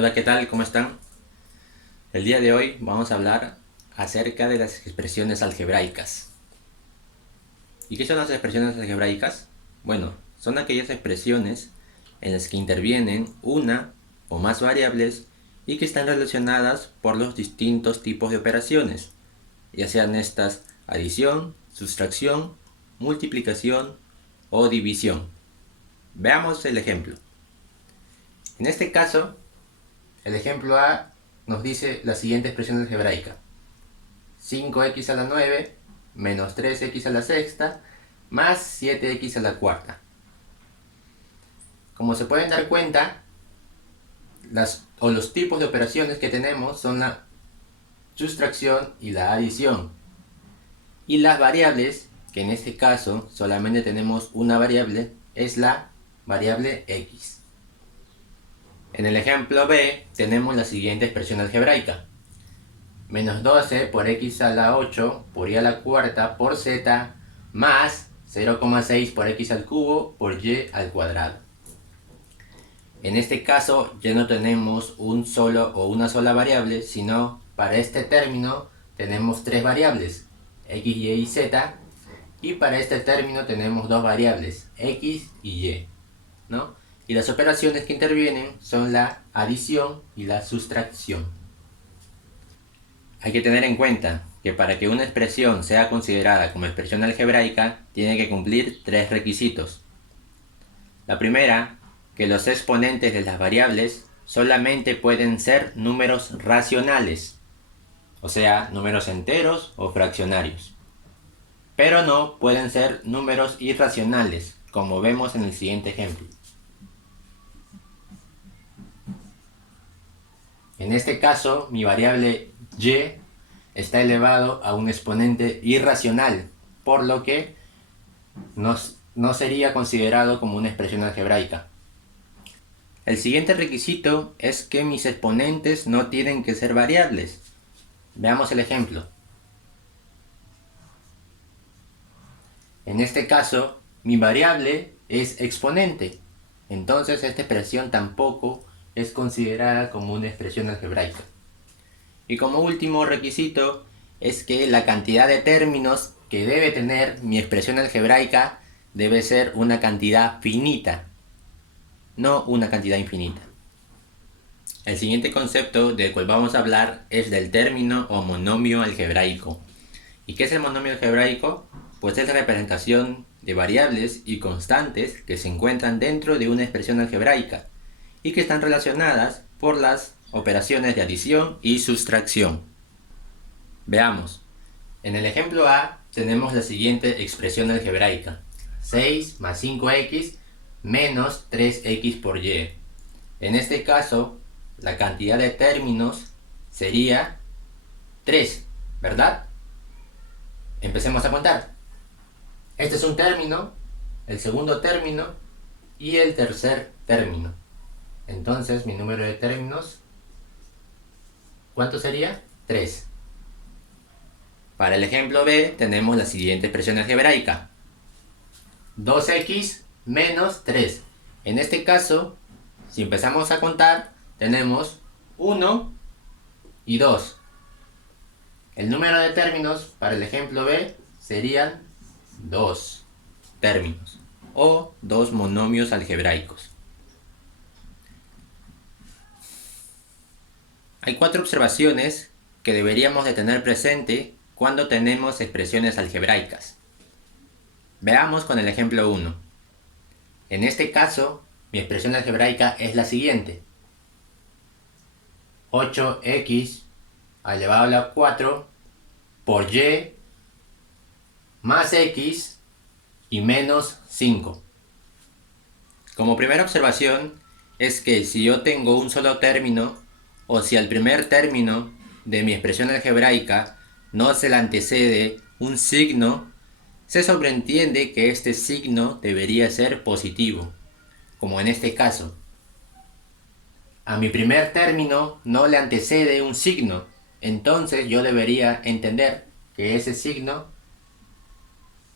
Hola, ¿qué tal? ¿Cómo están? El día de hoy vamos a hablar acerca de las expresiones algebraicas. ¿Y qué son las expresiones algebraicas? Bueno, son aquellas expresiones en las que intervienen una o más variables y que están relacionadas por los distintos tipos de operaciones, ya sean estas adición, sustracción, multiplicación o división. Veamos el ejemplo. En este caso, el ejemplo A nos dice la siguiente expresión algebraica: 5x a la 9 menos 3x a la sexta más 7x a la cuarta. Como se pueden dar cuenta, los tipos de operaciones que tenemos son la sustracción y la adición. Y las variables, que en este caso solamente tenemos una variable, es la variable x. En el ejemplo B tenemos la siguiente expresión algebraica: menos 12 por x a la 8 por y a la cuarta por z más 0,6 por x al cubo por y al cuadrado. En este caso ya no tenemos un solo o una sola variable, sino para este término tenemos tres variables, x, y y z, y para este término tenemos dos variables, x y y, ¿no? Y las operaciones que intervienen son la adición y la sustracción. Hay que tener en cuenta que para que una expresión sea considerada como expresión algebraica, tiene que cumplir tres requisitos. La primera, que los exponentes de las variables solamente pueden ser números racionales, o sea, números enteros o fraccionarios. Pero no pueden ser números irracionales, como vemos en el siguiente ejemplo. En este caso, mi variable y está elevado a un exponente irracional, por lo que no sería considerado como una expresión algebraica. El siguiente requisito es que mis exponentes no tienen que ser variables. Veamos el ejemplo. En este caso, mi variable es exponente, entonces esta expresión tampoco es considerada como una expresión algebraica. Y como último requisito es que la cantidad de términos que debe tener mi expresión algebraica debe ser una cantidad finita, no una cantidad infinita. El siguiente concepto del cual vamos a hablar es del término o monomio algebraico. ¿Y qué es el monomio algebraico? Pues es la representación de variables y constantes que se encuentran dentro de una expresión algebraica y que están relacionadas por las operaciones de adición y sustracción. Veamos. En el ejemplo A tenemos la siguiente expresión algebraica: 6 más 5x menos 3x por y. En este caso, la cantidad de términos sería 3, ¿verdad? Empecemos a contar. Este es un término, el segundo término y el tercer término. Entonces mi número de términos, ¿cuánto sería? 3. Para el ejemplo B tenemos la siguiente expresión algebraica: 2x menos 3. En este caso, si empezamos a contar, tenemos 1 y 2. El número de términos para el ejemplo B serían 2 términos o dos monomios algebraicos. Hay 4 observaciones que deberíamos de tener presente cuando tenemos expresiones algebraicas. Veamos con el ejemplo 1. En este caso, mi expresión algebraica es la siguiente: 8x elevado a la 4 por y más x y menos 5. Como primera observación es que si yo tengo un solo término, o si al primer término de mi expresión algebraica no se le antecede un signo, se sobreentiende que este signo debería ser positivo, como en este caso. A mi primer término no le antecede un signo, entonces yo debería entender que ese signo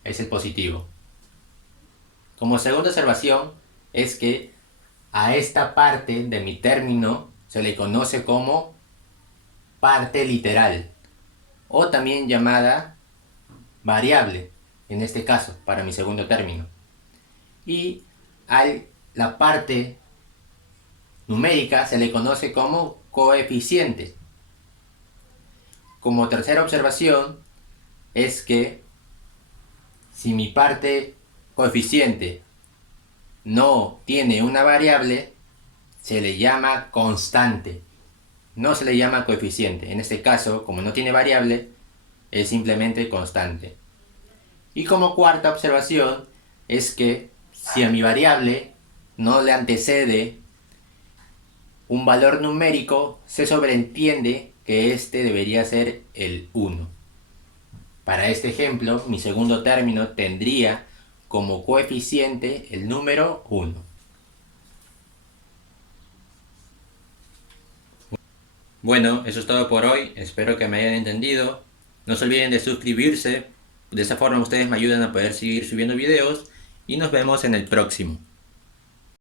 es el positivo. Como segunda observación es que a esta parte de mi término se le conoce como parte literal o también llamada variable, en este caso, para mi segundo término. Y a la parte numérica se le conoce como coeficiente. Como tercera observación es que si mi parte coeficiente no tiene una variable, se le llama constante. No se le llama coeficiente. En este caso, como no tiene variable, es simplemente constante. Y como cuarta observación es que si a mi variable no le antecede un valor numérico, se sobreentiende que este debería ser el 1. Para este ejemplo, mi segundo término tendría como coeficiente el número 1. Bueno, eso es todo por hoy. Espero que me hayan entendido. No se olviden de suscribirse. De esa forma ustedes me ayudan a poder seguir subiendo videos. Y nos vemos en el próximo.